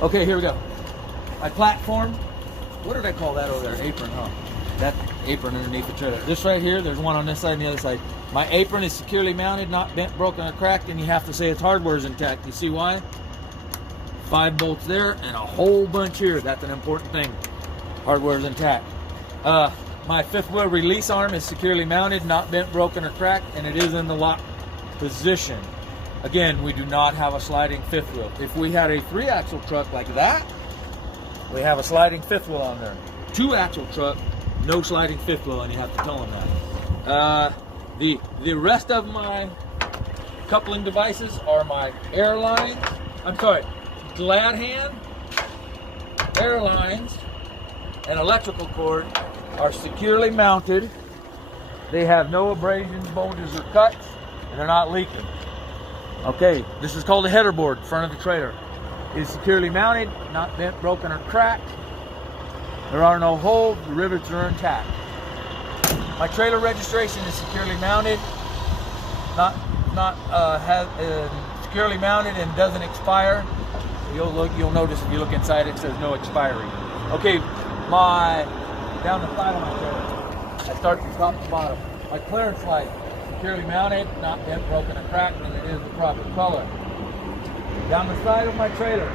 Okay, here we go. My platform. What did I call that over there? Apron, huh? That apron underneath the trailer. This right here, there's one on this side and the other side. My apron is securely mounted, not bent, broken, or cracked, and you have to say its hardware is intact. You see why? 5 bolts there and a whole bunch here. That's an important thing. Hardware is intact. My fifth wheel release arm is securely mounted, not bent, broken, or cracked, and it is in the lock position. Again, we do not have a sliding fifth wheel. If we had a 3-axle truck like that, we have a sliding fifth wheel on there. 2-axle truck, no sliding fifth wheel, and you have to tell them that. The rest of my coupling devices are my glad hand, air lines, and electrical cord are securely mounted. They have no abrasions, bulges, or cuts, and they're not leaking. Okay, this is called a header board, front of the trailer. It is securely mounted, not bent, broken, or cracked. There are no holes, the rivets are intact. My trailer registration is securely mounted, securely mounted and doesn't expire. You'll notice if you look inside it says no expiry. Okay, down the side of my trailer, I start from top to bottom. My clearance light, securely mounted, not bent, broken, or cracked, and it is the proper color. Down the side of my trailer,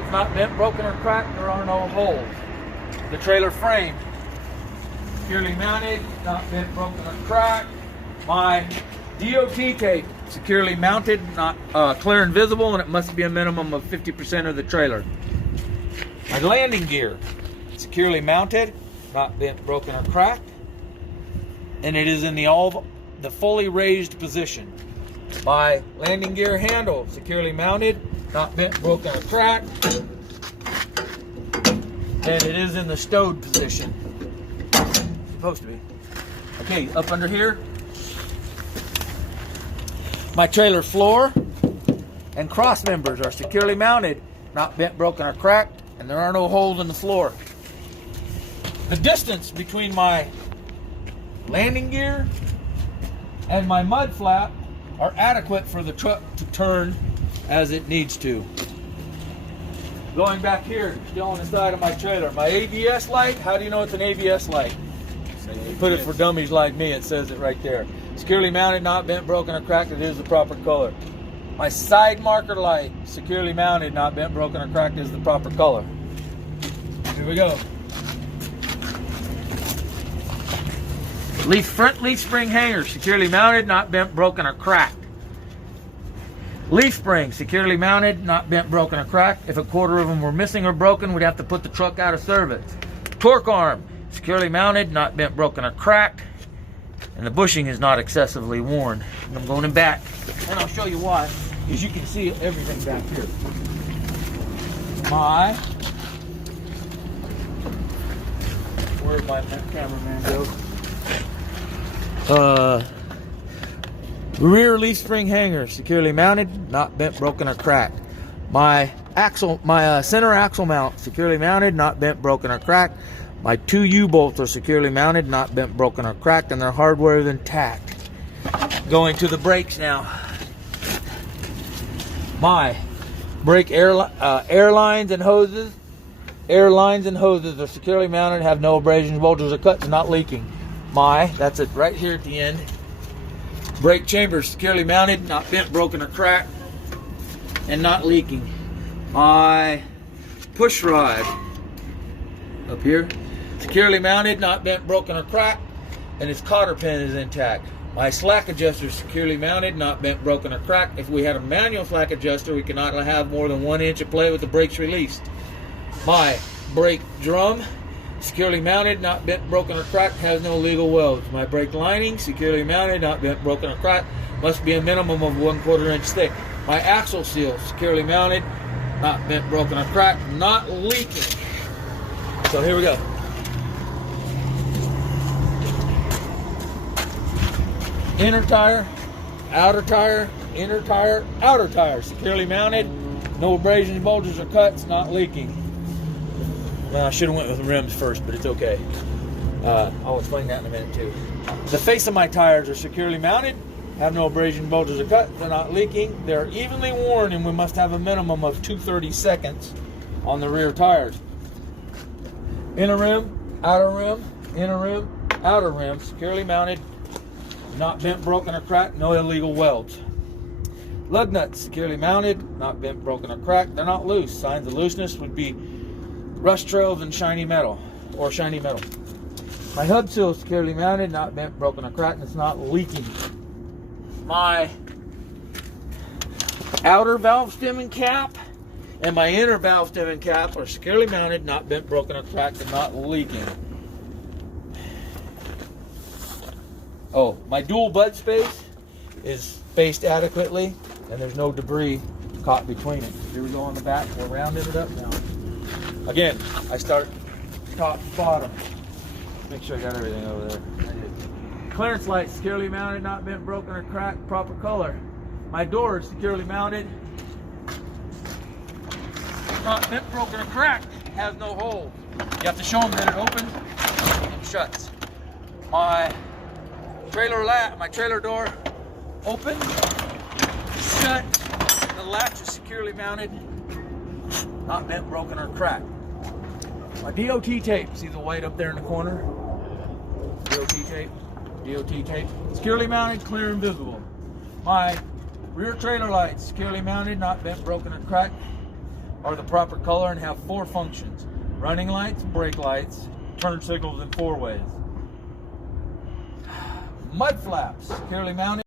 it's not bent, broken, or cracked, there are no holes. The trailer frame, securely mounted, not bent, broken, or cracked. My DOT tape, securely mounted, not clear and visible, and it must be a minimum of 50% of the trailer. My landing gear, securely mounted, not bent, broken, or cracked, and it is in the fully raised position. My landing gear handle, securely mounted, not bent, broken, or cracked, and it is in the stowed position. Supposed to be. Okay, up under here, my trailer floor and cross members are securely mounted, not bent, broken, or cracked, and there are no holes in the floor. The distance between my landing gear and my mud flap are adequate for the truck to turn as it needs to. Going back here, still on the side of my trailer, my ABS light, how do you know it's an ABS light? Put it for dummies like me, it says it right there. Securely mounted, not bent, broken, or cracked, it is the proper color. My side marker light, securely mounted, not bent, broken, or cracked, is the proper color. Here we go. Front leaf spring hanger, securely mounted, not bent, broken, or cracked. Leaf spring, securely mounted, not bent, broken, or cracked. If a quarter of them were missing or broken, we'd have to put the truck out of service. Torque arm, securely mounted, not bent, broken, or cracked. And the bushing is not excessively worn. And I'm going in back, and I'll show you why. As you can see everything back here. Where'd my cameraman go? Rear leaf spring hanger, securely mounted, not bent, broken, or cracked. My center axle mount, securely mounted, not bent, broken, or cracked. My 2 U-bolts are securely mounted, not bent, broken, or cracked, and their hardware is intact. Going to the brakes now. My brake air lines and hoses. Air lines and hoses are securely mounted, have no abrasions, bulges, or cuts, and not leaking. That's it right here at the end. Brake chambers securely mounted, not bent, broken, or cracked, and not leaking. My push rod up here, securely mounted, not bent, broken, or cracked, and its cotter pin is intact. My slack adjuster is securely mounted, not bent, broken, or cracked. If we had a manual slack adjuster, we cannot have more than 1 inch of play with the brakes released. My brake drum, securely mounted, not bent, broken, or cracked, has no legal welds. My brake lining, securely mounted, not bent, broken, or cracked, must be a minimum of 1/4 inch thick. My axle seal, securely mounted, not bent, broken, or cracked, not leaking. So here we go. Inner tire, outer tire, inner tire, outer tire, securely mounted, no abrasions, bulges, or cuts, not leaking. Well, I should have went with the rims first, but it's okay. I'll explain that in a minute too. The face of my tires are securely mounted, have no abrasion, bulges, or cuts, they're not leaking, they're evenly worn, and we must have a minimum of 2 30-seconds on the rear tires. Inner rim, outer rim, inner rim, outer rim, securely mounted, not bent, broken, or cracked, no illegal welds. Lug nuts, securely mounted, not bent, broken, or cracked. They're not loose. Signs of looseness would be rust trails and shiny metal, or shiny metal. My hub seal is securely mounted, not bent, broken, or cracked, and it's not leaking. My outer valve stem and cap and my inner valve stem and cap are securely mounted, not bent, broken, or cracked, and not leaking. Oh, my dual bud space is spaced adequately, and there's no debris caught between it. Here we go on the back. We're rounding it up now. Again, I start top to bottom. Make sure I got everything over there. I did. Clearance light securely mounted, not bent, broken, or cracked, proper color. My door is securely mounted, not bent, broken, or cracked, has no hole. You have to show them that it opens and shuts. My trailer door open, shut, the latch is securely mounted, not bent, broken, or cracked. My DOT tape, see the white up there in the corner? DOT tape, securely mounted, clear and visible. My rear trailer lights, securely mounted, not bent, broken, or cracked, are the proper color and have 4 functions: running lights, brake lights, turn signals, and 4-ways. Mud flaps, securely mounted.